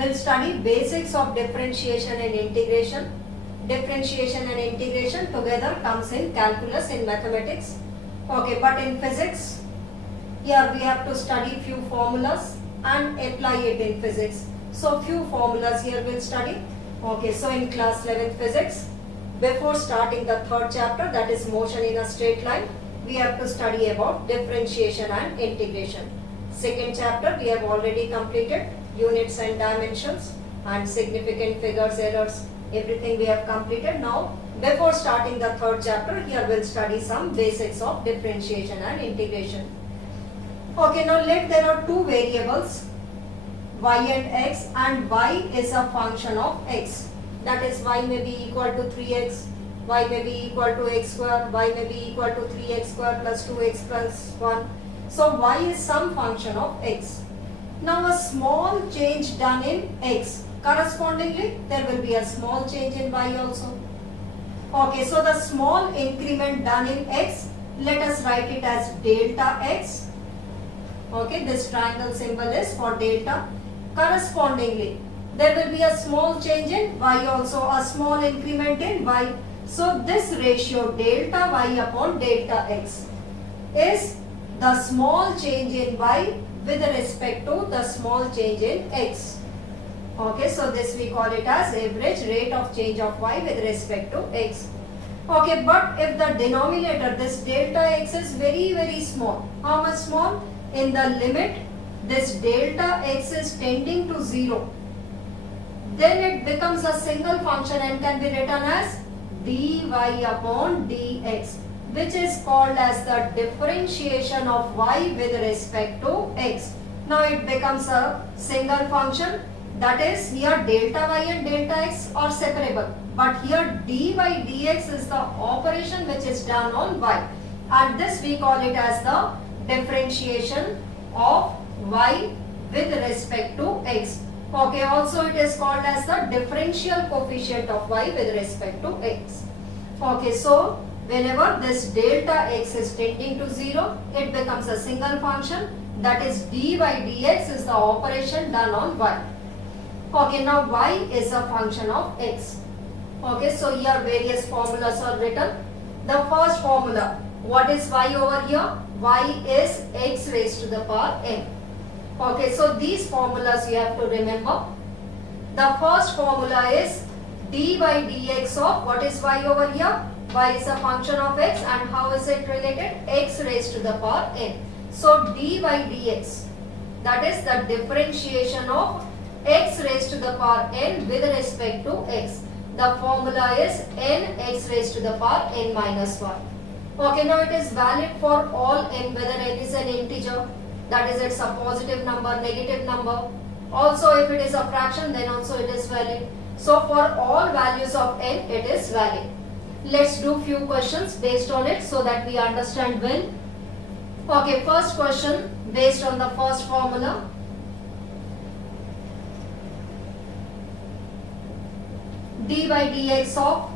we'll study basics of differentiation and integration. Differentiation and integration together comes in calculus in mathematics. Okay, but in physics, here we have to study few formulas and apply it in physics. So few formulas here we'll study. Okay, so in class 11th physics, before starting the third chapter, that is motion in a straight line, we have to study about differentiation and integration. Second chapter we have already completed, units and dimensions and significant figures, errors, everything we have completed. Now before starting the third chapter, here we'll study some basics of differentiation and integration. Okay, now there are two variables, y and x, and y is a function of x. That is, y may be equal to 3x, y may be equal to x square, y may be equal to 3x square plus 2x plus 1. So y is some function of x. Now a small change done in x, correspondingly there will be a small change in y also. Okay, so the small increment done in x, let us write it as delta x. Okay, this triangle symbol is for delta. Correspondingly, there will be a small change in y also, a small increment in y. So this ratio delta y upon delta x is the small change in y with respect to the small change in x. Okay, so this we call it as average rate of change of y with respect to x. Okay, but if the denominator, this delta x is very small, how much small? In the limit this delta x is tending to 0, then it becomes a single function and can be written as dy upon dx, which is called as the differentiation of y with respect to x. Now it becomes a single function, that is, here delta y and delta x are separable, but here dy dx is the operation which is done on y, and this we call it as the differentiation of y with respect to x. Okay, also it is called as the differential coefficient of y with respect to x. Okay, so whenever this delta x is tending to 0, it becomes a single function, that is dy dx is the operation done on y. Okay, now y is a function of x. Okay, so here various formulas are written. The first formula, what is y over here? Y is x raised to the power n. Okay, so these formulas you have to remember. The first formula is dy dx of, what is y over here? Y is a function of x, and how is it related? X raised to the power n. So dy dx, that is the differentiation of x raised to the power n with respect to x. The formula is n x raised to the power n minus 1. Okay, now it is valid for all n, whether n is an integer, that is it's a positive number, negative number. Also if it is a fraction, then also it is valid. So for all values of n, it is valid. Let's do few questions based on it so that we understand well. Okay, first question based on the first formula. dy dx of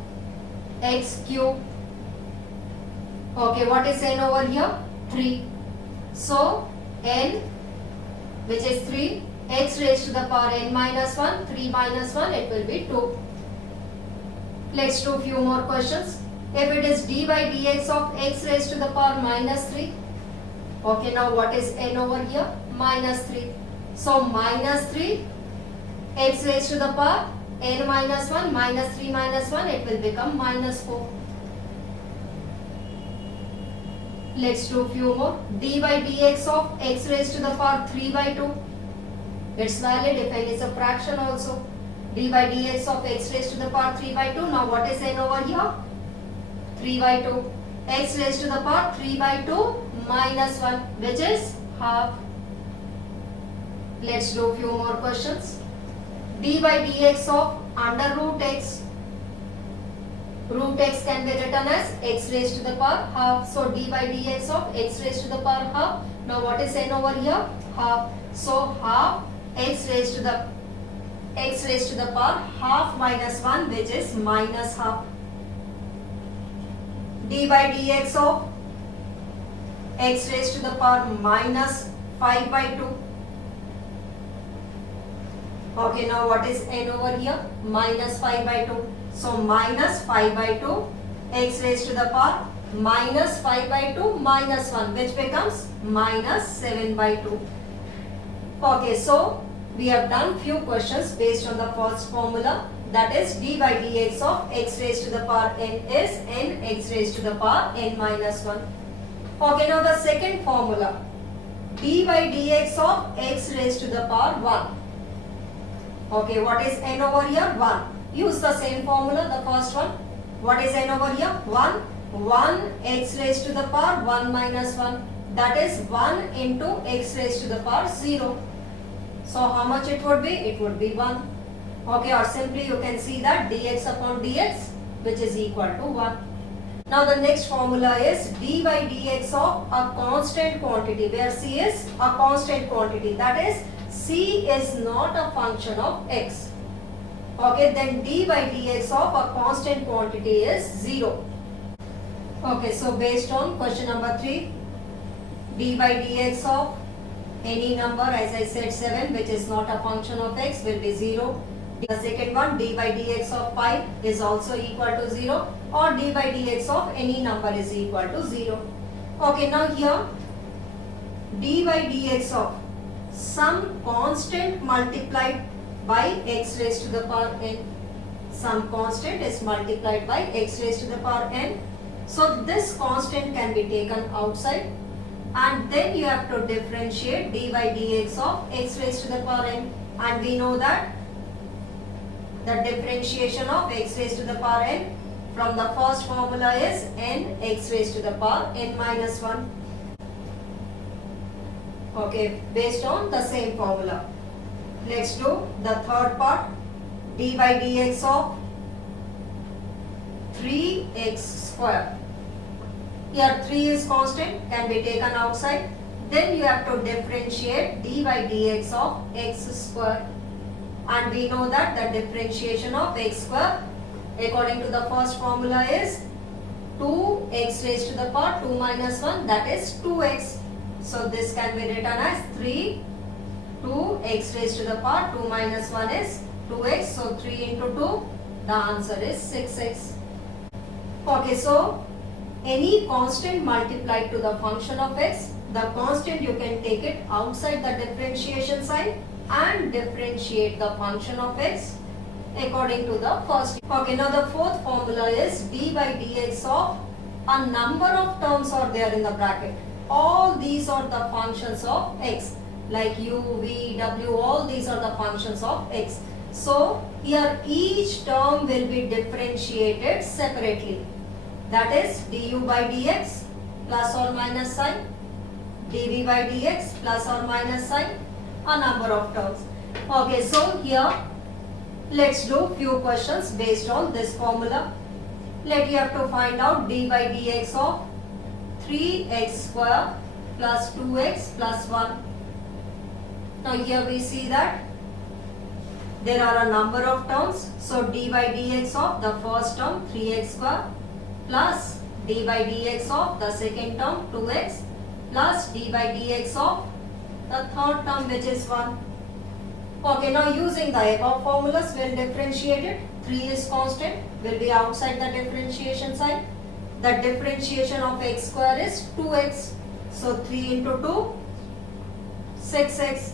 x cube. Okay, what is n over here? 3. So n, which is 3, x raised to the power n minus 1, 3 minus 1, it will be 2. Let's do few more questions. If it is dy dx of x raised to the power minus 3. Okay, now what is n over here? Minus 3. So minus 3, x raised to the power n minus 1, minus 3 minus 1, it will become minus 4. Let's do few more. dy dx of x raised to the power 3 by 2. It's valid if n is a fraction also. dy dx of x raised to the power 3 by 2. Now what is n over here? 3 by 2. X raised to the power 3 by 2 minus 1, which is half. Let's do few more questions. dy dx of under root x. Root x can be written as x raised to the power half. So dy dx of x raised to the power half. Now what is n over here? Half. So half x raised to the power half minus 1, which is minus half. dy dx of x raised to the power minus 5 by 2. Okay, now what is n over here? Minus 5 by 2. So minus 5 by 2 x raised to the power minus 5 by 2 minus 1, which becomes minus 7 by 2. Okay, so we have done few questions based on the first formula, that is d by dx of x raised to the power n is n x raised to the power n minus 1. Okay, now the second formula, d by dx of x raised to the power 1. Okay, what is n over here? 1. Use the same formula, the first one. What is n over here? 1. 1 x raised to the power 1 minus 1. That is 1 into x raised to the power 0. So how much it would be? It would be 1. Okay, or simply you can see that dx upon dx, which is equal to 1. Now the next formula is d by dx of a constant quantity, where c is a constant quantity. That is, c is not a function of x. Okay, then d by dx of a constant quantity is 0. Okay, so based on question number 3, d by dx of any number, as I said 7, which is not a function of x, will be 0. The second one, d by dx of 5 is also equal to 0, or d by dx of any number is equal to 0. Okay, now here d by dx of some constant multiplied by x raised to the power n. Some constant is multiplied by x raised to the power n. So this constant can be taken outside, and then you have to differentiate d by dx of x raised to the power n, and we know that the differentiation of x raised to the power n from the first formula is n x raised to the power n minus 1. Okay, based on the same formula. Let's do the third part, d by dx of 3x square. Here 3 is constant, can be taken outside. Then you have to differentiate d by dx of x square. And we know that the differentiation of x square according to the first formula is 2x raised to the power 2 minus 1, that is 2x. So this can be written as 3, 2x raised to the power 2 minus 1 is 2x. So 3 into 2, the answer is 6x. Okay, so any constant multiplied to the function of x, the constant you can take it outside the differentiation sign and differentiate the function of x according to the first. Okay, now the fourth formula is d by dx of a number of terms are there in the bracket. All these are the functions of x, like u, v, w, all these are the functions of x. So here each term will be differentiated separately. That is du by dx plus or minus sign, dv by dx plus or minus sign, a number of terms. Okay, so here let's do few questions based on this formula. Let you have to find out d by dx of 3x square plus 2x plus 1. Now here we see that there are a number of terms. So d by dx of the first term 3x square plus d by dx of the second term 2x plus d by dx of the third term, which is 1. Okay, now using the above formulas, we'll differentiate it. 3 is constant, will be outside the differentiation sign. The differentiation of x square is 2x. So 3 into 2, 6x.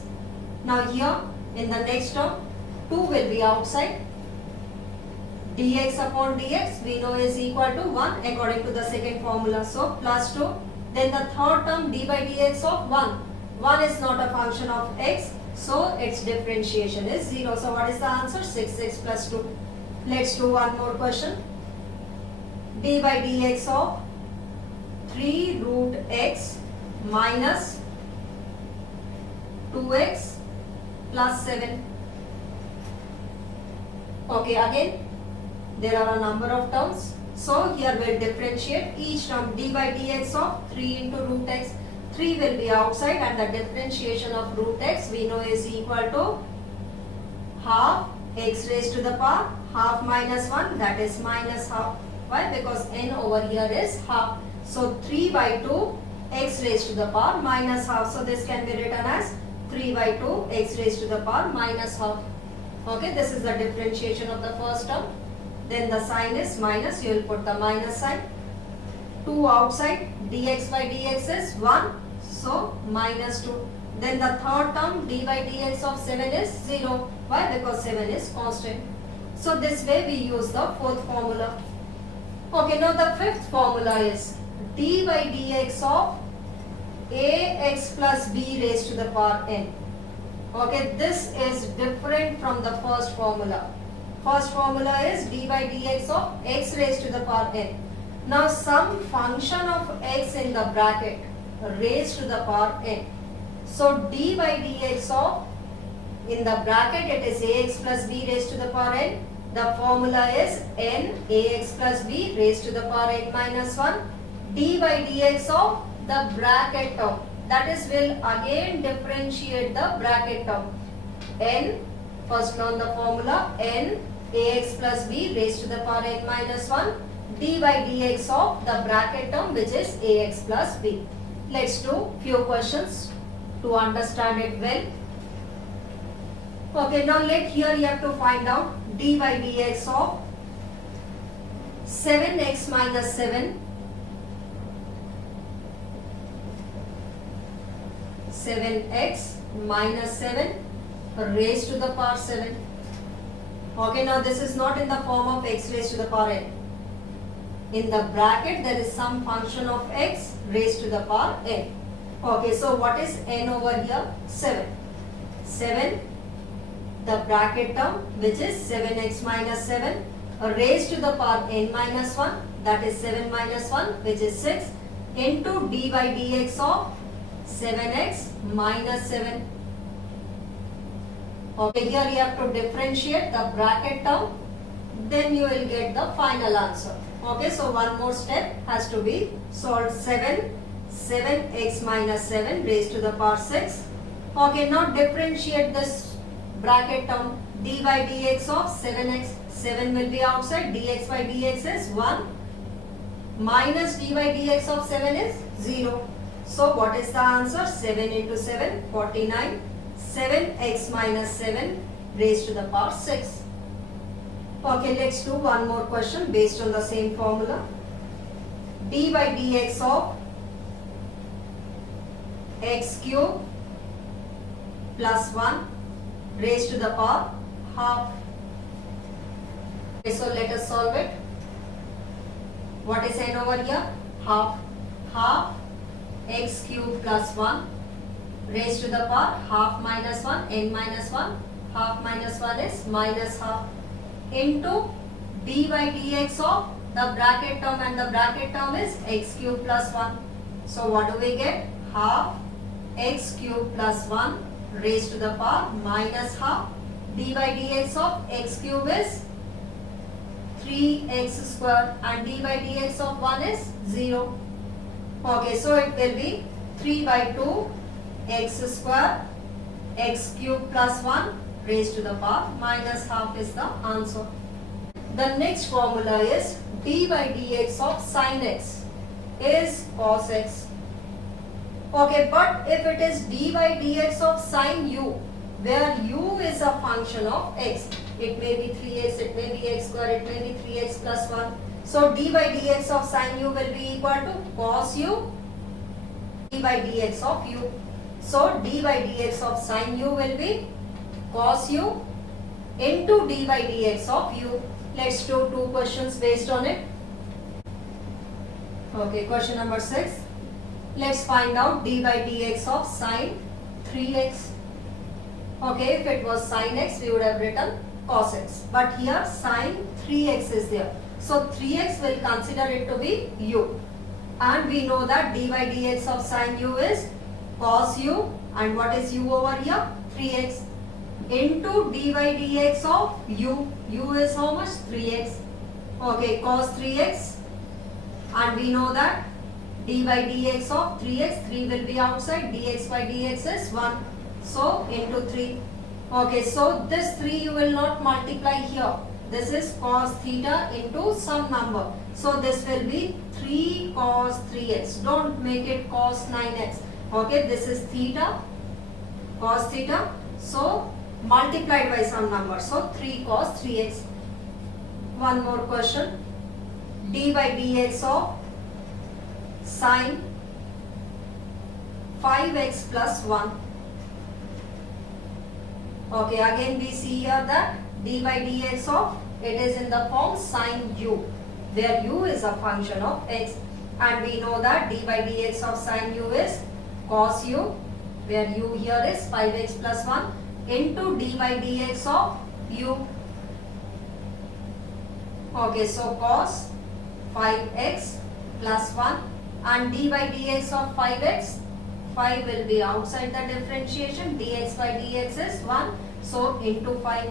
Now here in the next term, 2 will be outside. Dx upon dx we know is equal to 1 according to the second formula. So plus 2. Then the third term d by dx of 1. 1 is not a function of x, so its differentiation is 0. So what is the answer? 6x plus 2. Let's do one more question. D by dx of 3 root x minus 2x plus 7. Okay, again there are a number of terms. So here we'll differentiate each term. D by dx of 3 into root x. 3 will be outside, and the differentiation of root x we know is equal to half x raised to the power half minus 1, that is minus half. Why? Because n over here is half. So 3 by 2 x raised to the power minus half. So this can be written as 3 by 2 x raised to the power minus half. Okay, this is the differentiation of the first term. Then the sign is minus, you will put the minus sign. 2 outside, dx by dx is 1, so minus 2. Then the third term, d by dx of 7 is 0. Why? Because 7 is constant. So this way we use the fourth formula. Okay, now the fifth formula is d by dx of ax plus b raised to the power n. Okay, this is different from the first formula. First formula is d by dx of x raised to the power n. Now some function of x in the bracket raised to the power n. So d by dx of, in the bracket it is ax plus b raised to the power n. The formula is n ax plus b raised to the power n minus 1. D by dx of the bracket term. That is, will again differentiate the bracket term. N, first learn the formula, n ax plus b raised to the power n minus 1. D by dx of the bracket term, which is ax plus b. Let's do few questions to understand it well. Okay, now here you have to find out d by dx of 7x minus 7, 7x minus 7 raised to the power 7. Okay, now this is not in the form of x raised to the power n. In the bracket there is some function of x raised to the power n. Okay, so what is n over here? 7. 7, the bracket term, which is 7x minus 7 raised to the power n minus 1, that is 7 minus 1, which is 6, into d by dx of 7x minus 7. Okay, here you have to differentiate the bracket term, then you will get the final answer. Okay, so one more step has to be solved. 7x minus 7 raised to the power 6. Okay, now differentiate this bracket term. D by dx of 7x, 7 will be outside, dx by dx is 1, minus d by dx of 7 is 0. So what is the answer? 7 into 7, 49. 7x minus 7 raised to the power 6. Okay, let's do one more question based on the same formula. D by dx of x cube plus 1 raised to the power half. Okay, so let us solve it. What is n over here? Half. Half x cube plus 1 raised to the power half minus 1, n minus 1. Half minus 1 is minus half, into d by dx of the bracket term, and the bracket term is x cube plus 1. So what do we get? Half x cube plus 1 raised to the power minus half. D by dx of x cube is 3x square and d by dx of 1 is 0. Okay, so it will be 3 by 2 x square x cube plus 1 raised to the power minus half is the answer. The next formula is d by dx of sin x is cos x. Okay, but if it is d by dx of sin u, where u is a function of x, it may be 3x, it may be x square, it may be 3x plus 1. So d by dx of sin u will be equal to cos u d by dx of u. So d by dx of sin u will be cos u into d by dx of u. Let's do two questions based on it. Okay, question number 6. Let's find out d by dx of sin 3x. Okay, if it was sin x, we would have written cos x. But here sin 3x is there. So 3x will consider it to be u. And we know that d by dx of sin u is cos u. And what is u over here? 3x. Into d by dx of u. U is how much? 3x. Okay, cos 3x. And we know that d by dx of 3x, 3 will be outside, dx by dx is 1. So, into 3. Okay, so this 3 you will not multiply here. This is cos theta into some number. So, this will be 3 cos 3x. Don't make it cos 9x. Okay, this is theta, cos theta. So, multiplied by some number. So 3 cos 3x. One more question. D by dx of sine 5x plus 1. Okay, again we see here that d by dx of, it is in the form sine u, where u is a function of x, and we know that d by dx of sine u is cos u, where u here is 5x plus 1, into d by dx of u. Okay, so cos 5x plus 1, and d by dx of 5x, 5 will be outside the differentiation, dx by dx is 1, so into 5,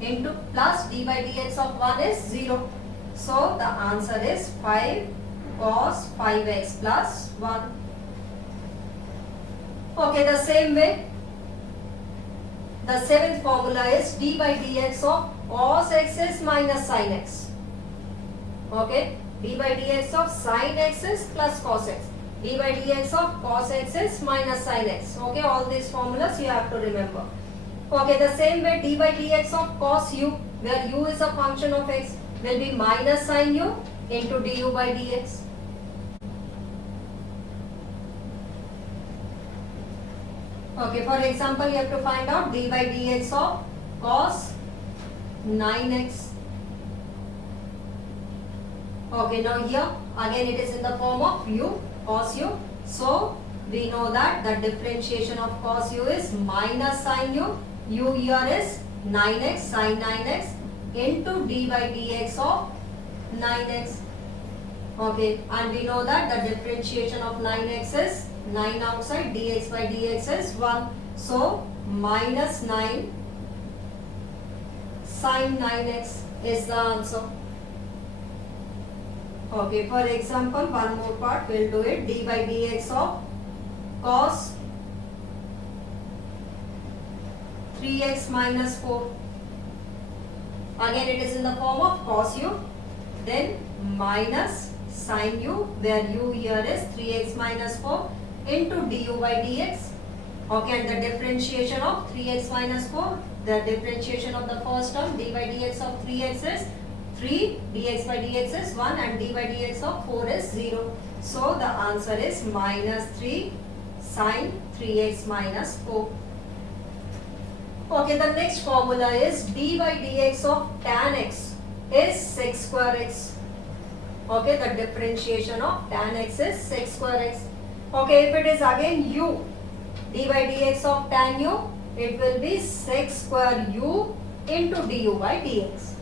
into plus d by dx of 1 is 0. So the answer is 5 cos 5x plus 1. Okay, the same way, the seventh formula is d by dx of cos x is minus sin x. Okay, d by dx of sin x is plus cos x. D by dx of cos x is minus sin x. Okay, all these formulas you have to remember. Okay, the same way d by dx of cos u, where u is a function of x, will be minus sin u into du by dx. Okay, for example, you have to find out d by dx of cos 9x. Okay, now here again it is in the form of u, cos u. So we know that the differentiation of cos u is minus sin u. U here is 9x, sin 9x into d by dx of 9x. Okay, and we know that the differentiation of 9x is 9 outside, dx by dx is 1. So minus 9 sin 9x is the answer. Okay, for example, one more part, we'll do it. D by dx of cos 3x minus 4. Again it is in the form of cos u, then minus sin u, where u here is 3x minus 4 into du by dx. Okay, and the differentiation of 3x minus 4, the differentiation of the first term, d by dx of 3x is 3, dx by dx is 1, and d by dx of 4 is 0. So the answer is minus 3 sin 3x minus 4. Okay, the next formula is d by dx of tan x is sec square x. Okay, the differentiation of tan x is sec square x. Okay, if it is again u, d by dx of tan u, it will be sec square u into du by dx.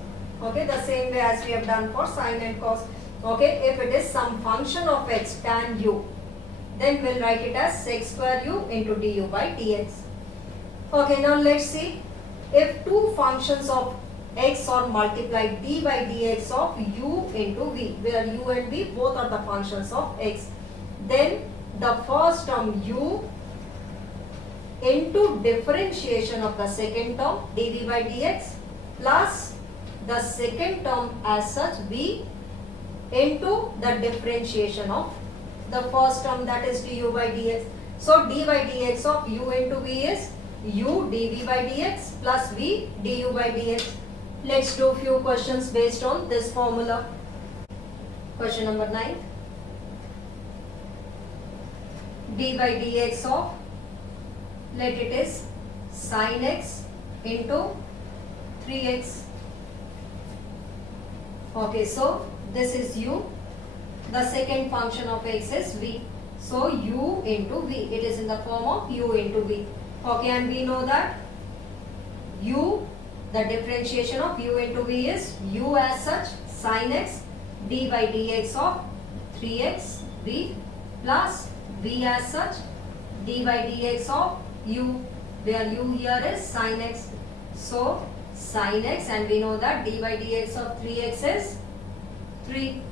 Okay, the same way as we have done for sin and cos. Okay, if it is some function of x tan u, then we'll write it as sec square u into du by dx. Okay, now let's see, if two functions of x are multiplied d by dx of u into v, where u and v both are the functions of x, then the first term u into differentiation of the second term dv by dx plus the second term as such v into the differentiation of the first term, that is du by dx. So d by dx of u into v is u dv by dx plus v du by dx. Let's do few questions based on this formula. Question number 9. D by dx of, let it is sin x into 3x. Okay, so this is u. The second function of x is v. So u into v. It is in the form of u into v. Okay, and we know that u, the differentiation of u into v is u as such sin x d by dx of 3x v plus v as such d by dx of u, where u here is sin x. So sin x, and we know that d by dx of 3x is 3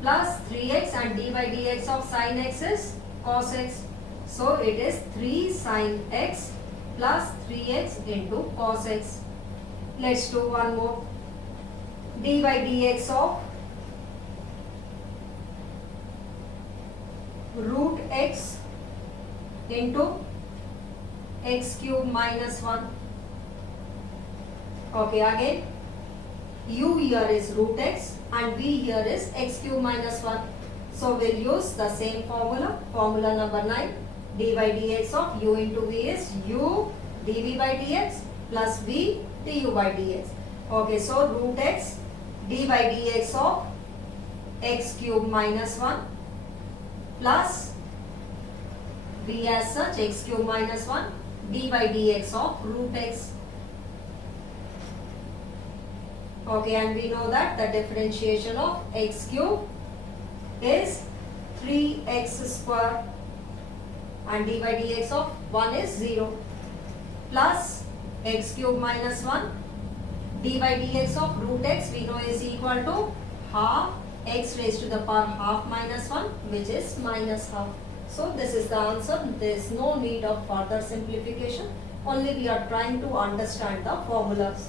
plus 3x, and d by dx of sin x is cos x. So it is 3 sin x plus 3x into cos x. Let's do one more. D by dx of root x into x cube minus 1. Okay, again u here is root x and v here is x cube minus 1. So we'll use the same formula, formula number 9. D by dx of u into v is u dv by dx plus v du by dx. Okay, so root x d by dx of x cube minus 1 plus v as such x cube minus 1 d by dx of root x. Okay, and we know that the differentiation of x cube is 3x square and d by dx of 1 is 0 plus x cube minus 1 d by dx of root x we know is equal to half x raised to the power half minus 1 which is minus half. So this is the answer. There is no need of further simplification. Only we are trying to understand the formulas.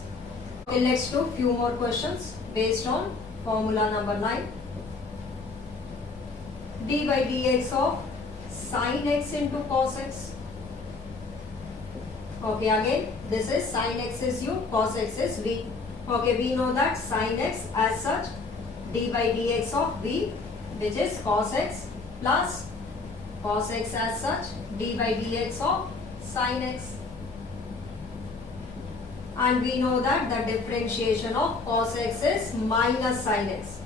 Okay, let's do few more questions based on formula number 9. D by dx of sin x into cos x. Okay, again this is sin x is u, cos x is v. Okay, we know that sin x as such d by dx of v which is cos x plus cos x as such d by dx of sin x. And we know that the differentiation of cos x is minus sin x.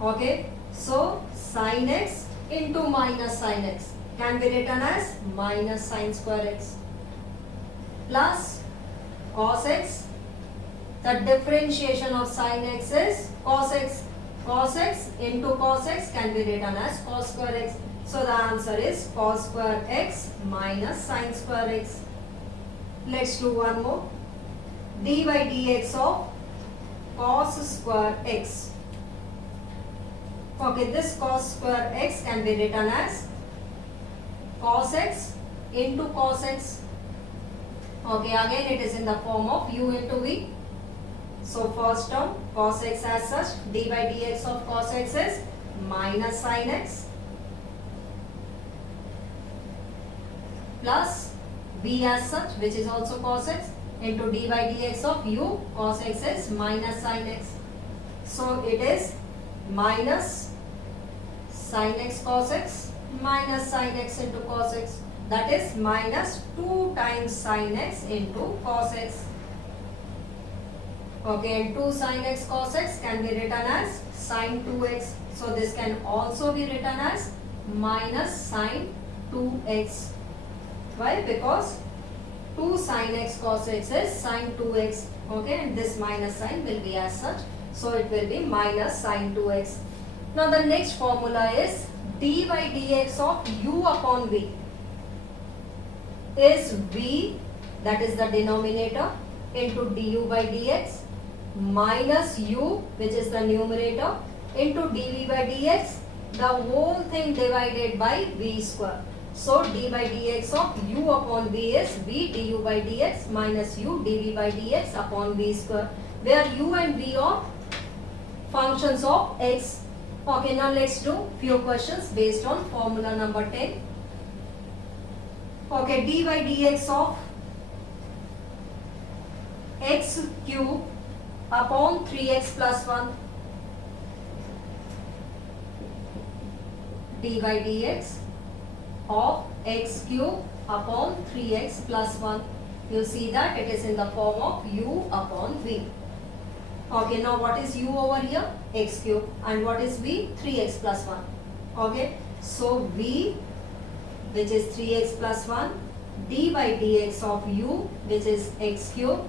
Okay, so sin x into minus sin x can be written as minus sin square x plus cos x. The differentiation of sin x is cos x. Cos x into cos x can be written as cos square x. So the answer is cos square x minus sin square x. Let's do one more. D by dx of cos square x. Okay, this cos square x can be written as cos x into cos x. Okay, again it is in the form of u into v. So first term cos x as such d by dx of cos x is minus sin x plus b as such which is also cos x into d by dx of u cos x is minus sin x. So it is minus sin x cos x minus sin x into cos x, that is minus 2 times sin x into cos x. Okay, and 2 sin x cos x can be written as sin 2x. So this can also be written as minus sin 2x. Why? Because 2 sin x cos x is sin 2x. Okay, and this minus sign will be as such. So it will be minus sin 2x. Now the next formula is d by dx of u upon v is v, that is the denominator, into du by dx minus u which is the numerator into dv by dx, the whole thing divided by v square. So d by dx of u upon v is v du by dx minus u dv by dx upon v square, where u and v are functions of x. Okay, now let's do few questions based on formula number 10. Okay, d by dx of x cube upon 3x plus 1. D by dx of x cube upon 3x plus 1. You see that it is in the form of u upon v. Okay, now what is u over here? X cube. And what is v? 3x plus 1. Okay, so v which is 3x plus 1 d by dx of u which is x cube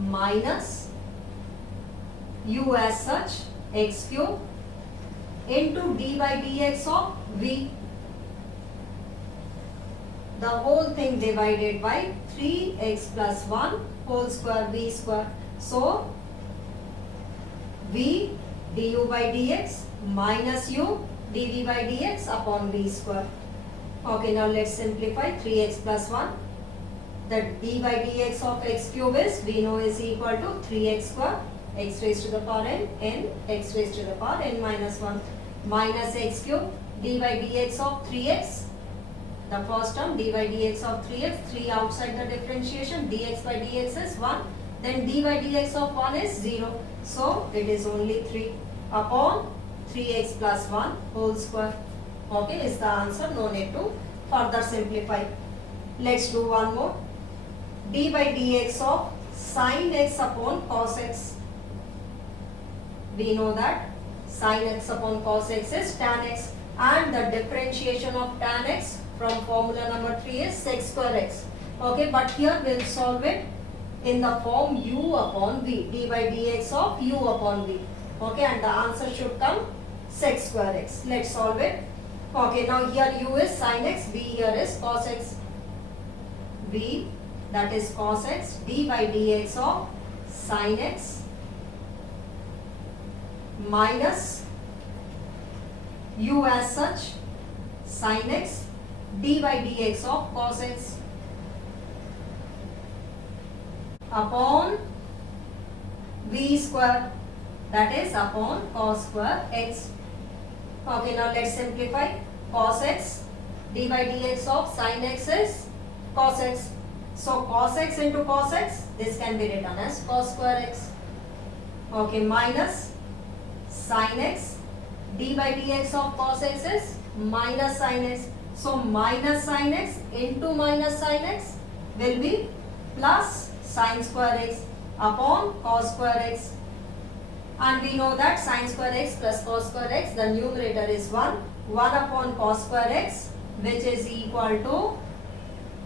minus u as such x cube into d by dx of v, the whole thing divided by 3x plus 1 whole square v square. So v du by dx minus u dv by dx upon v square. Okay, now let's simplify 3x plus 1. The d by dx of x cube is, we know, is equal to 3x square, x raised to the power n, x raised to the power n minus 1, minus x cube, d by dx of 3x, the first term d by dx of 3x, 3 outside the differentiation, dx by dx is 1, then d by dx of 1 is 0. So it is only 3 upon 3x plus 1 whole square. Okay, is the answer. No need to further simplify. Let's do one more. D by dx of sin x upon cos x. We know that sin x upon cos x is tan x, and the differentiation of tan x from formula number 3 is sec square x. Okay, but here we'll solve it in the form u upon v, d by dx of u upon v. Okay, and the answer should come sec square x. Let's solve it. Okay, now here u is sin x, v here is cos x. v, that is cos x, d by dx of sin x minus u as such sin x d by dx of cos x upon v square, that is upon cos square x. Okay, now let's simplify. Cos x d by dx of sin x is cos x. So cos x into cos x, this can be written as cos square x. Okay, minus sin x d by dx of cos x is minus sin x. So minus sin x into minus sin x will be plus sin square x upon cos square x. And we know that sin square x plus cos square x, the numerator is 1. 1 upon cos square x, which is equal to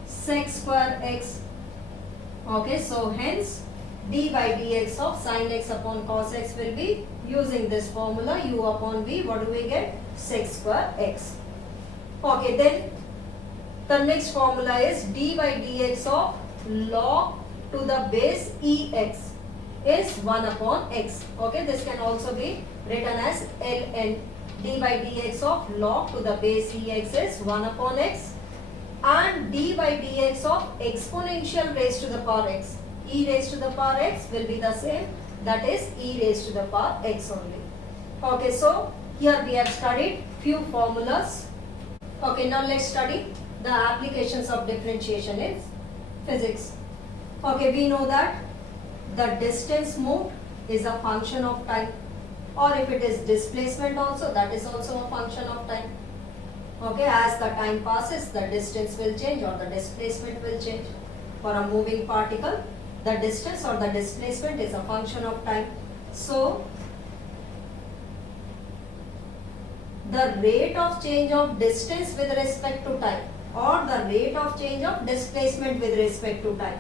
sec square x. Okay, so hence d by dx of sin x upon cos x will be using this formula u upon v. What do we get? Sec square x. Okay, then the next formula is d by dx of log to the base ex is 1 upon x. Okay, this can also be written as ln. D by dx of log to the base ex is 1 upon x, and d by dx of exponential raised to the power x, e raised to the power x will be the same, that is e raised to the power x only. Okay, so here we have studied few formulas. Okay, now let's study the applications of differentiation in physics. Okay, we know that the distance moved is a function of time, or if it is displacement also, that is also a function of time. Okay, as the time passes, the distance will change or the displacement will change. For a moving particle, the distance or the displacement is a function of time. So the rate of change of distance with respect to time or the rate of change of displacement with respect to time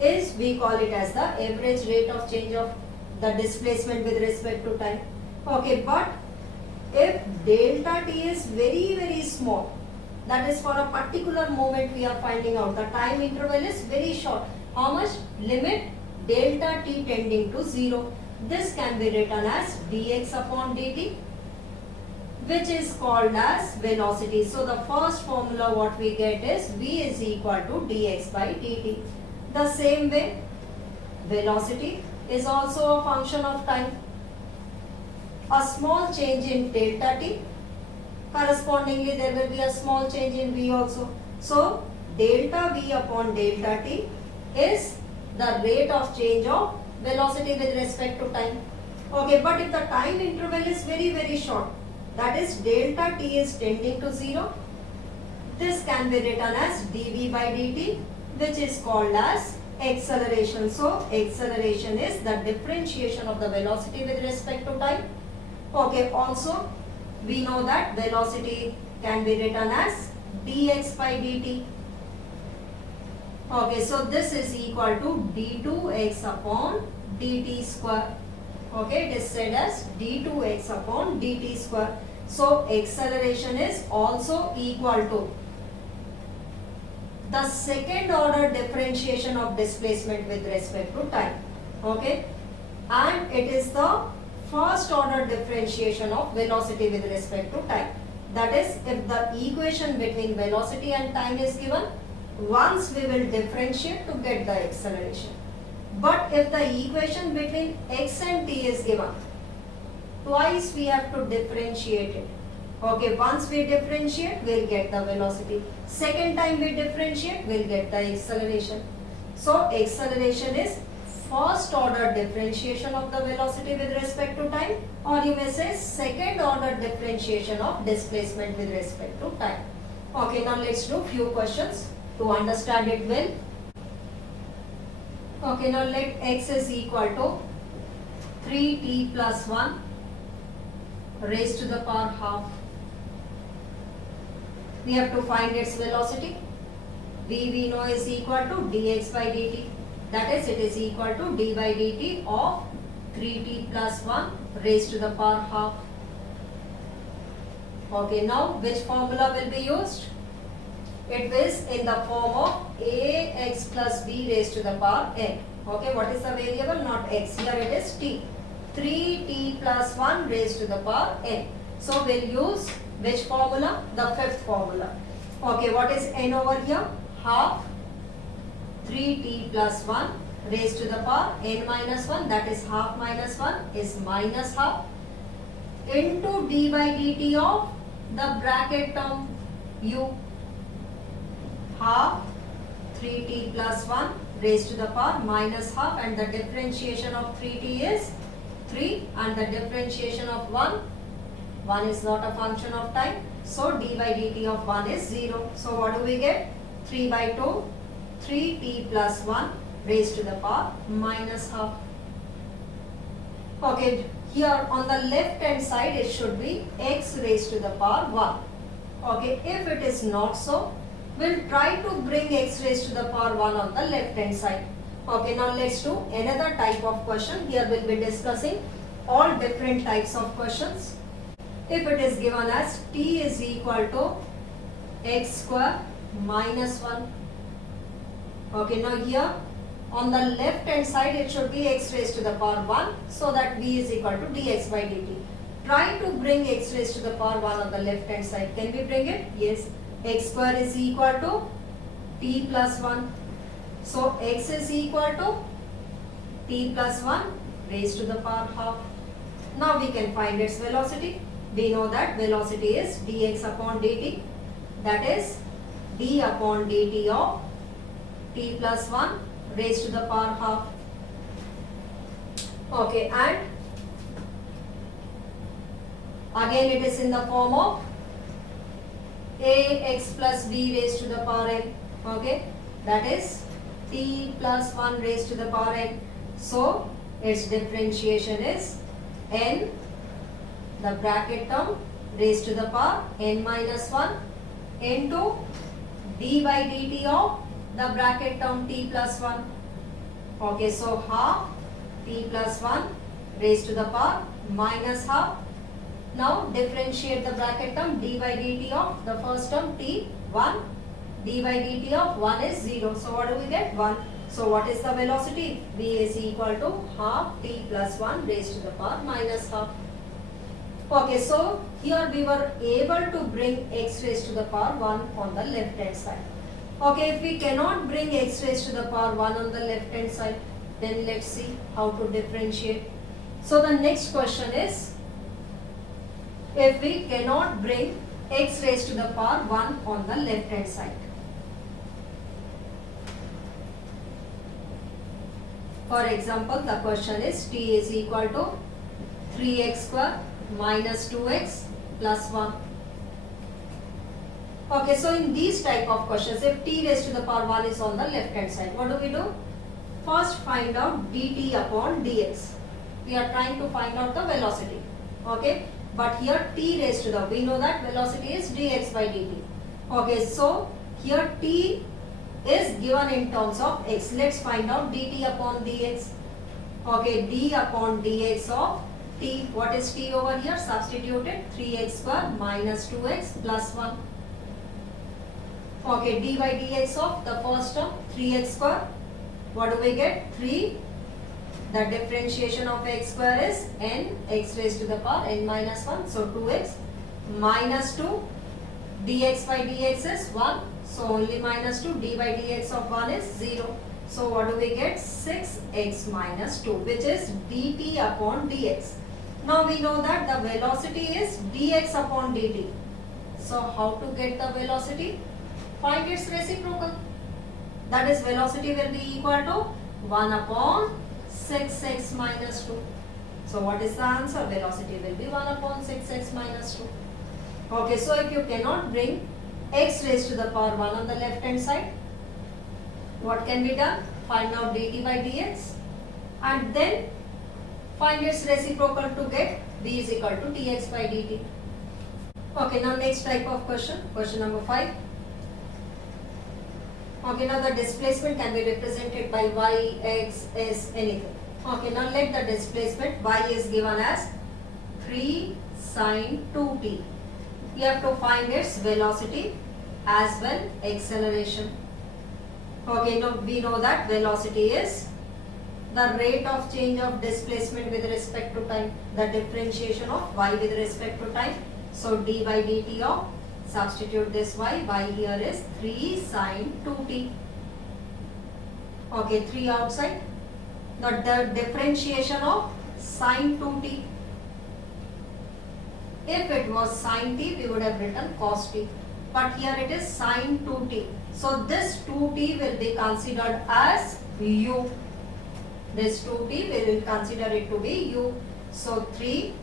is, we call it as the average rate of change of the displacement with respect to time. Okay, but if delta t is very small, that is for a particular moment we are finding out, the time interval is very short. How much? Limit delta t tending to 0. This can be written as dx upon dt, which is called as velocity. So the first formula what we get is v is equal to dx by dt. The same way, velocity is also a function of time. A small change in delta t, correspondingly there will be a small change in v also. So delta v upon delta t is the rate of change of velocity with respect to time. Okay, but if the time interval is very short, that is delta t is tending to 0, this can be written as dv by dt, which is called as acceleration. So acceleration is the differentiation of the velocity with respect to time. Okay, also we know that velocity can be written as dx by dt. Okay, so this is equal to d2x upon dt square. Okay, it is said as d2x upon dt square. So acceleration is also equal to the second order differentiation of displacement with respect to time. Okay, and it is the first order differentiation of velocity with respect to time. That is, if the equation between velocity and time is given, once we will differentiate to get the acceleration. But if the equation between x and t is given, twice we have to differentiate it. Okay, once we differentiate, we'll get the velocity. Second time we differentiate, we'll get the acceleration. So acceleration is first order differentiation of the velocity with respect to time, or you may say second order differentiation of displacement with respect to time. Okay, now let's do few questions to understand it well. Okay, now let x is equal to 3t plus 1 raised to the power half. We have to find its velocity. V we know is equal to dx by dt. That is, it is equal to d by dt of 3t plus 1 raised to the power half. Okay, now which formula will be used? It is in the form of ax plus b raised to the power n. Okay, what is the variable? Not x. Here it is t. 3t plus 1 raised to the power n. So we'll use which formula? The fifth formula. Okay, what is n over here? Half 3t plus 1 raised to the power n minus 1, that is half minus 1 is minus half, into d by dt of the bracket term u, half 3t plus 1 raised to the power minus half, and the differentiation of 3t is 3 and the differentiation of 1 is not a function of time, so d by dt of 1 is 0. So what do we get? 3 by 2, 3t plus 1 raised to the power minus half. Okay, here on the left hand side it should be x raised to the power 1. Okay, if it is not so, we'll try to bring x raised to the power 1 on the left hand side. Okay, now let's do another type of question. Here we'll be discussing all different types of questions. If it is given as t is equal to x square minus 1. Okay, now here on the left hand side it should be x raised to the power 1, so that v is equal to dx by dt. Try to bring x raised to the power 1 on the left hand side. Can we bring it? Yes. X square is equal to t plus 1. So x is equal to t plus 1 raised to the power half. Now we can find its velocity. We know that velocity is dx upon dt, that is d upon dt of t plus 1 raised to the power half. Okay, and again it is in the form of ax plus b raised to the power n. Okay, that is t plus 1 raised to the power n. So its differentiation is n, the bracket term raised to the power n minus 1 into d by dt of the bracket term t plus 1. Okay, so half t plus 1 raised to the power minus half. Now differentiate the bracket term d by dt of the first term t 1. D by dt of 1 is 0. So what do we get? 1. So what is the velocity? V is equal to half t plus 1 raised to the power minus half. Okay, so here we were able to bring x raised to the power 1 on the left hand side. Okay, if we cannot bring x raised to the power 1 on the left hand side, then let's see how to differentiate. So the next question is, if we cannot bring x raised to the power 1 on the left hand side. For example, the question is t is equal to 3x square minus 2x plus 1. Okay, so in these type of questions, if t raised to the power 1 is on the left hand side, what do we do? First find out dt upon dx. We are trying to find out the velocity. Okay, but here t raised to the, we know that velocity is dx by dt. Okay, so here t is given in terms of x. Let's find out dt upon dx. Okay, d upon dx of t. What is t over here? Substituted 3x square minus 2x plus 1. Okay, d by dx of the first term 3x square. What do we get? 3. The differentiation of x square is n, x raised to the power n minus 1. So 2x minus 2. Dx by dx is 1. So only minus 2. D by dx of 1 is 0. So what do we get? 6x minus 2, which is dt upon dx. Now we know that the velocity is dx upon dt. So how to get the velocity? Find its reciprocal. That is, velocity will be equal to 1 upon 6x minus 2. So what is the answer? Velocity will be 1 upon 6x minus 2. Okay, so if you cannot bring x raised to the power 1 on the left hand side, what can be done? Find out dt by dx and then find its reciprocal to get v is equal to dx by dt. Okay, now next type of question, question number 5. Okay, now the displacement can be represented by y, x, s, anything. Okay, now let the displacement y is given as 3 sine 2t. You have to find its velocity as well acceleration. Okay, now we know that velocity is the rate of change of displacement with respect to time, the differentiation of y with respect to time. So d by dt of, substitute this y here is 3 sine 2t. Okay, 3 outside. The differentiation of sine 2t. If it was sine t, we would have written cos t. But here it is sine 2t. So this 2t will be considered as u. This 2t we will consider it to be u. So 3,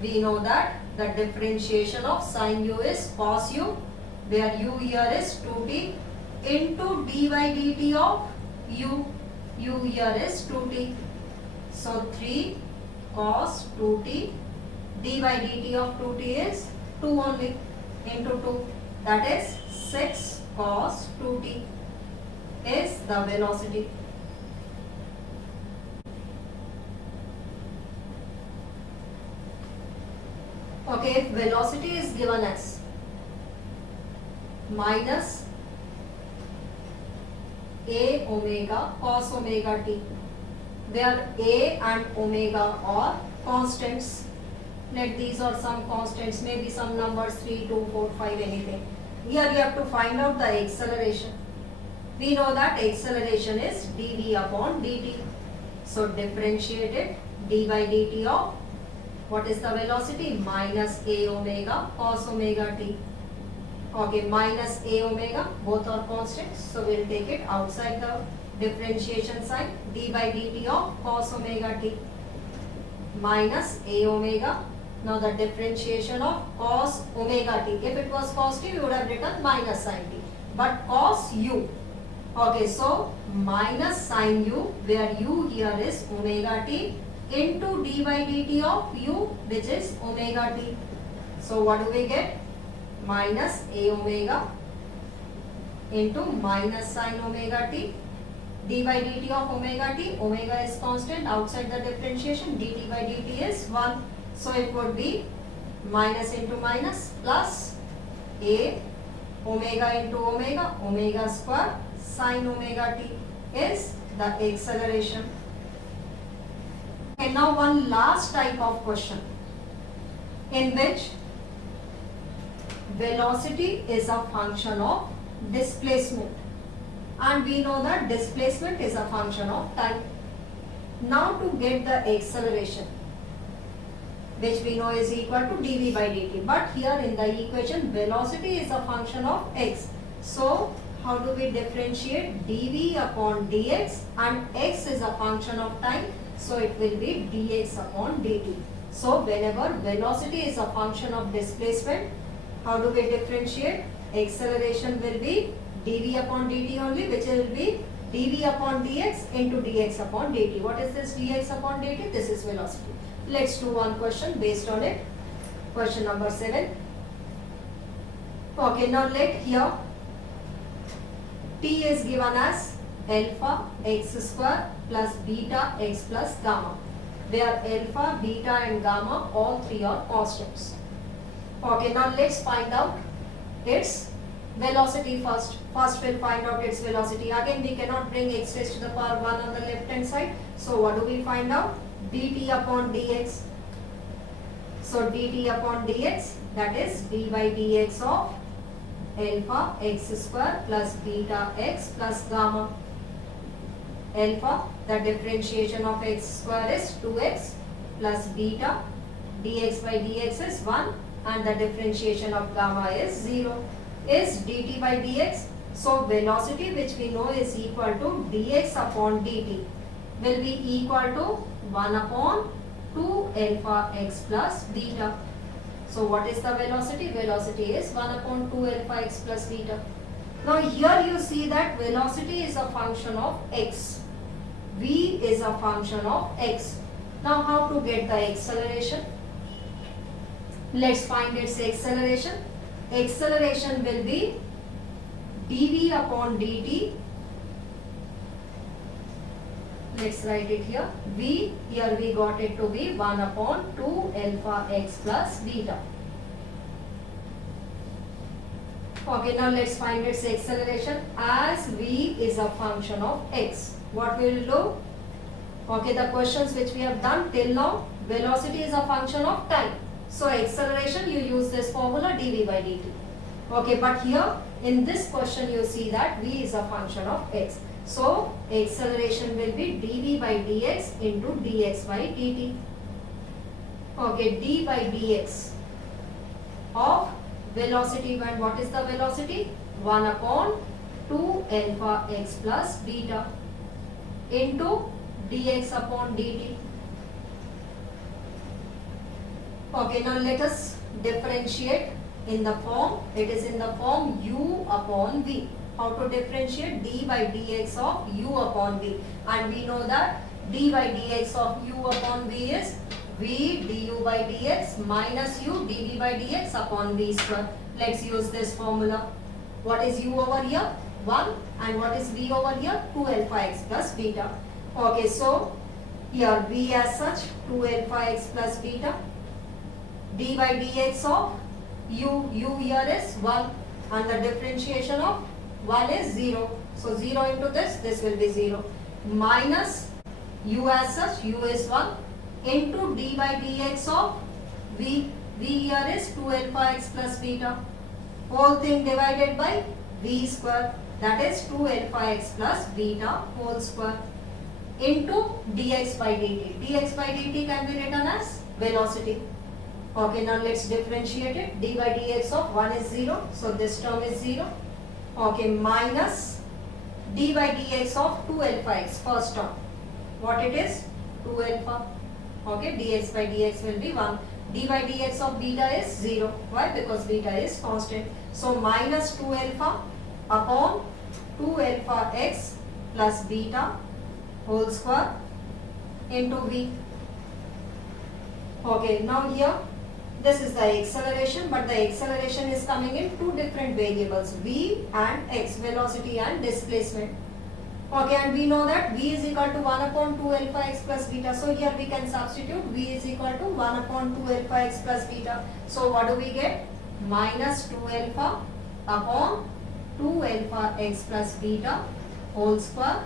we know that the differentiation of sine u is cos u, where u here is 2t into d by dt of u. U here is 2t. So 3 cos 2t, d by dt of 2t is 2 only into 2. That is 6 cos 2t is the velocity. Okay, if velocity is given as minus a omega cos omega t, where a and omega are constants. Let these are some constants, maybe some numbers 3, 2, 4, 5, anything. Here you have to find out the acceleration. We know that acceleration is dv upon dt. So differentiate it, d by dt of, what is the velocity? Minus a omega cos omega t. Okay, minus a omega, both are constants. So we'll take it outside the differentiation sign, d by dt of cos omega t minus a omega. Now the differentiation of cos omega t. If it was cos t, we would have written minus sin t. But cos u. Okay, so minus sin u, where u here is omega t, into d by dt of u, which is omega t. So what do we get? Minus a omega into minus sin omega t, d by dt of omega t. Omega is constant outside the differentiation. dt by dt is 1. So it would be minus into minus plus a omega into omega, omega square sin omega t is the acceleration. And now one last type of question in which velocity is a function of displacement, and we know that displacement is a function of time. Now to get the acceleration, which we know is equal to dv by dt, but here in the equation velocity is a function of x. So how do we differentiate? Dv upon dx, and x is a function of time, so it will be dx upon dt. So whenever velocity is a function of displacement, how do we differentiate? Acceleration will be dv upon dt only, which will be dv upon dx into dx upon dt. What is this dx upon dt? This is velocity. Let's do one question based on it. Question number 7. Okay, now let here t is given as alpha x square plus beta x plus gamma, where alpha, beta and gamma all three are constants. Okay, now let's find out its velocity first. First we'll find out its velocity. Again, we cannot bring x raised to the power 1 on the left hand side. So what do we find out? dt upon dx. So dt upon dx, that is d by dx of alpha x square plus beta x plus gamma. Alpha, the differentiation of x square is 2x plus beta, dx by dx is 1, and the differentiation of gamma is 0, is dt by dx. So velocity, which we know is equal to dx upon dt. will be equal to 1 upon 2 alpha x plus beta. So what is the velocity? Velocity is 1 upon 2 alpha x plus beta. Now here you see that velocity is a function of x. V is a function of x. Now how to get the acceleration? Let's find its acceleration. Acceleration will be dv upon dt. Let's write it here. V, here we got it to be 1 upon 2 alpha x plus beta. Okay, now let's find its acceleration. As v is a function of x, what we will do? Okay, the questions which we have done till now, velocity is a function of time. So acceleration, you use this formula dv by dt. Okay, but here in this question you see that v is a function of x. So acceleration will be dv by dx into dx by dt. Okay, d by dx of velocity, and what is the velocity? 1 upon 2 alpha x plus beta into dx upon dt. Okay, now let us differentiate in the form, it is in the form u upon v. How to differentiate? D by dx of u upon v, and we know that d by dx of u upon v is v du by dx minus u dv by dx upon v square. Let's use this formula. What is u over here? 1, and what is v over here? 2 alpha x plus beta. Okay, so here v as such 2 alpha x plus beta, d by dx of u here is 1, and the differentiation of 1 is 0. So 0 into this will be 0, minus u as such, u is 1, into d by dx of v here is 2 alpha x plus beta, whole thing divided by v square, that is 2 alpha x plus beta whole square, into dx by dt. dx by dt can be written as velocity. Okay, now let's differentiate it. D by dx of 1 is 0, so this term is 0. Okay, minus d by dx of 2 alpha x, first term. What it is? 2 alpha. Okay, dx by dx will be 1. D by dx of beta is 0. Why? Because beta is constant. So minus 2 alpha upon 2 alpha x plus beta whole square into v. Okay, now here this is the acceleration, but the acceleration is coming in two different variables, v and x, velocity and displacement. Okay, and we know that v is equal to 1 upon 2 alpha x plus beta. So here we can substitute v is equal to 1 upon 2 alpha x plus beta. So what do we get? Minus 2 alpha upon 2 alpha x plus beta whole square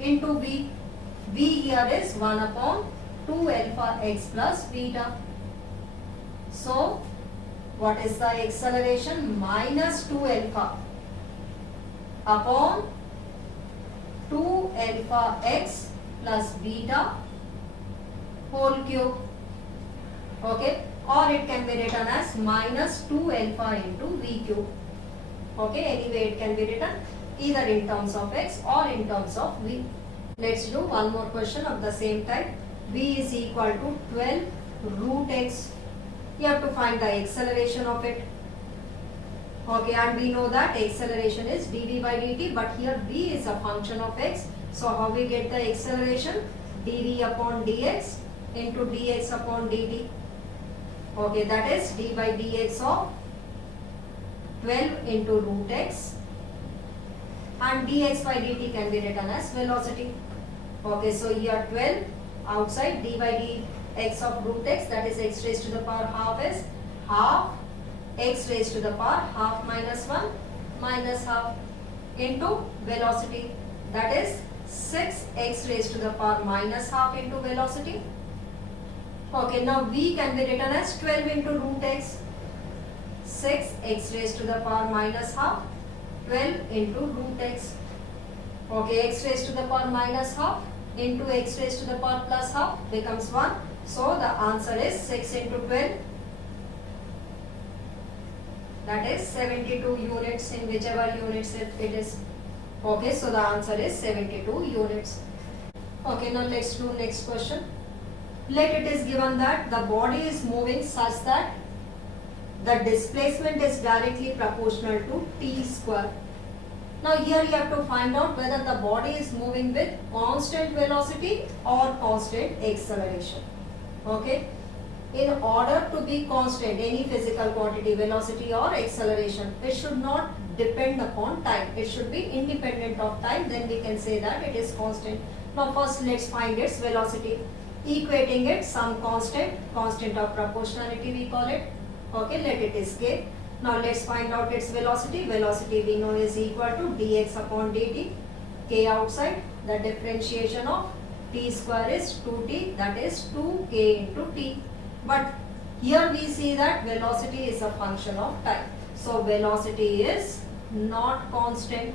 into v. v here is 1 upon 2 alpha x plus beta. So what is the acceleration? Minus 2 alpha upon 2 alpha x plus beta whole cube. Okay, or it can be written as minus 2 alpha into v cube. Okay, anyway it can be written either in terms of x or in terms of v. Let's do one more question of the same type. V is equal to 12 root x. You have to find the acceleration of it. Okay, and we know that acceleration is dv by dt, but here v is a function of x. So how we get the acceleration? dv upon dx into dx upon dt. Okay, that is d by dx of 12 into root x, and dx by dt can be written as velocity. Okay, so here 12 outside, d by dx of root x, that is x raised to the power half, is half x raised to the power half minus 1 minus half into velocity, that is 6x raised to the power minus half into velocity. Okay, now v can be written as 12 into root x, 6x raised to the power minus half, 12 into root x. Okay, x raised to the power minus half into x raised to the power plus half becomes 1. So the answer is 6 into 12. That is 72 units in whichever units it is. Okay, so the answer is 72 units. Okay, now let's do next question. Let it is given that the body is moving such that the displacement is directly proportional to t square. Now here you have to find out whether the body is moving with constant velocity or constant acceleration. Okay. In order to be constant, any physical quantity, velocity or acceleration, it should not depend upon time. It should be independent of time. Then we can say that it is constant. Now first let's find its velocity. Equating it some constant of proportionality we call it. Okay, let it is k. Now let's find out its velocity. Velocity we know is equal to dx upon dt. K outside, the differentiation of t square is 2t, that is 2k into t. But here we see that velocity is a function of time. So velocity is not constant.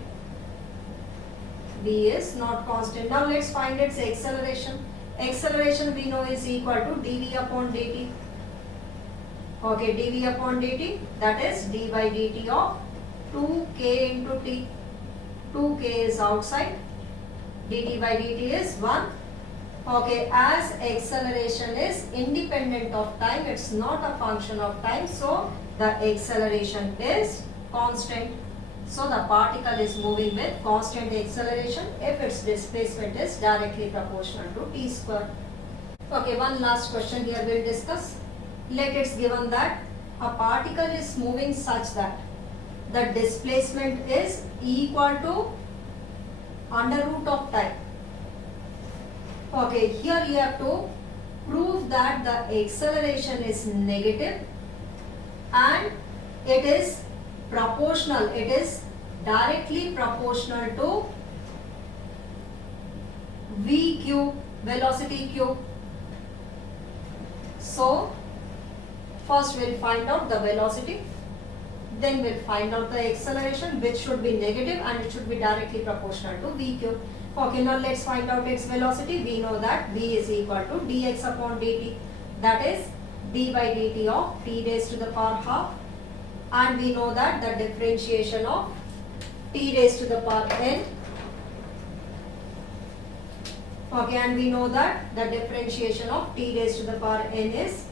V is not constant. Now let's find its acceleration. Acceleration we know is equal to dv upon dt. Okay, dv upon dt, that is d by dt of 2k into t. 2k is outside. dt by dt is 1. Okay, as acceleration is independent of time, it's not a function of time, so the acceleration is constant. So the particle is moving with constant acceleration if its displacement is directly proportional to t square. Okay, one last question here we'll discuss. Let it's given that a particle is moving such that the displacement is equal to under root of time. Okay, here you have to prove that the acceleration is negative and it is proportional, it is directly proportional to v cube, velocity cube. So, first we'll find out the velocity, then we'll find out the acceleration, which should be negative and it should be directly proportional to v cube. Okay, now let's find out its velocity. We know that v is equal to dx upon dt, that is d by dt of t raised to the power half, and we know that the differentiation of t raised to the power n. Okay, and we know that the differentiation of t raised to the power n is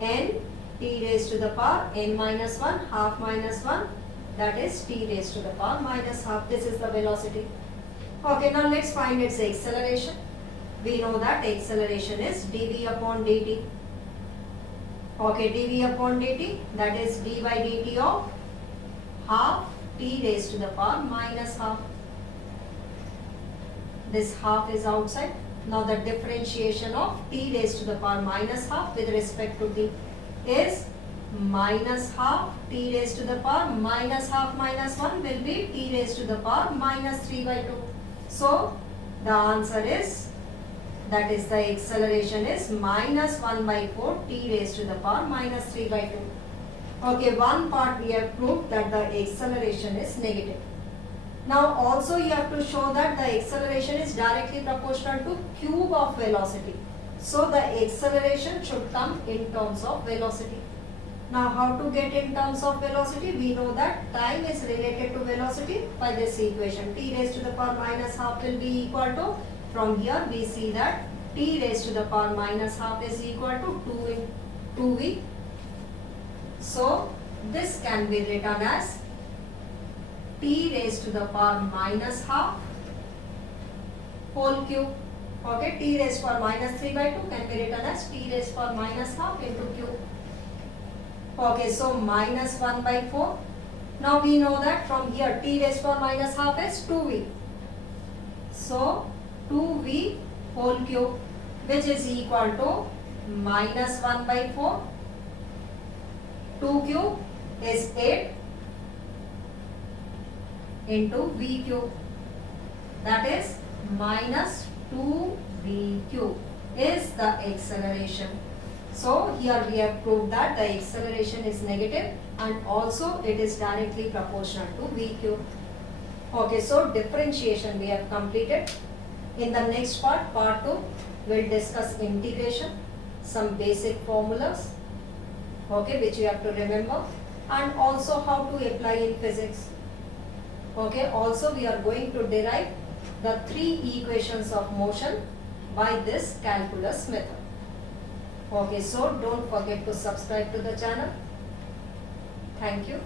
n t raised to the power n minus 1, half minus 1, that is t raised to the power minus half. This is the velocity. Okay, now let's find its acceleration. We know that acceleration is dv upon dt. Okay, dv upon dt, that is d by dt of half t raised to the power minus half. This half is outside. Now the differentiation of t raised to the power minus half with respect to t is minus half t raised to the power minus half minus 1 will be t raised to the power minus 3 by 2. So the answer is, that is the acceleration is minus 1 by 4 t raised to the power minus 3 by 2. Okay, one part we have proved that the acceleration is negative. Now also you have to show that the acceleration is directly proportional to cube of velocity. So the acceleration should come in terms of velocity. Now how to get in terms of velocity? We know that time is related to velocity by this equation. T raised to the power minus half will be equal to, from here we see that t raised to the power minus half is equal to 2v. So this can be written as t raised to the power minus half whole cube. Okay, t raised to the power minus 3 by 2 can be written as t raised to the power minus half into cube. Okay, so minus 1 by 4. Now we know that from here t raised to the power minus half is 2v. So 2v whole cube, which is equal to minus 1 by 4. 2 cube is 8 into v cube, that is minus 2v cube is the acceleration. So here we have proved that the acceleration is negative and also it is directly proportional to v cube. Okay, so differentiation we have completed. In the next part, part 2, we'll discuss integration, some basic formulas, okay, which you have to remember, and also how to apply in physics. Okay, also we are going to derive the 3 equations of motion by this calculus method. Okay, so don't forget to subscribe to the channel. Thank you.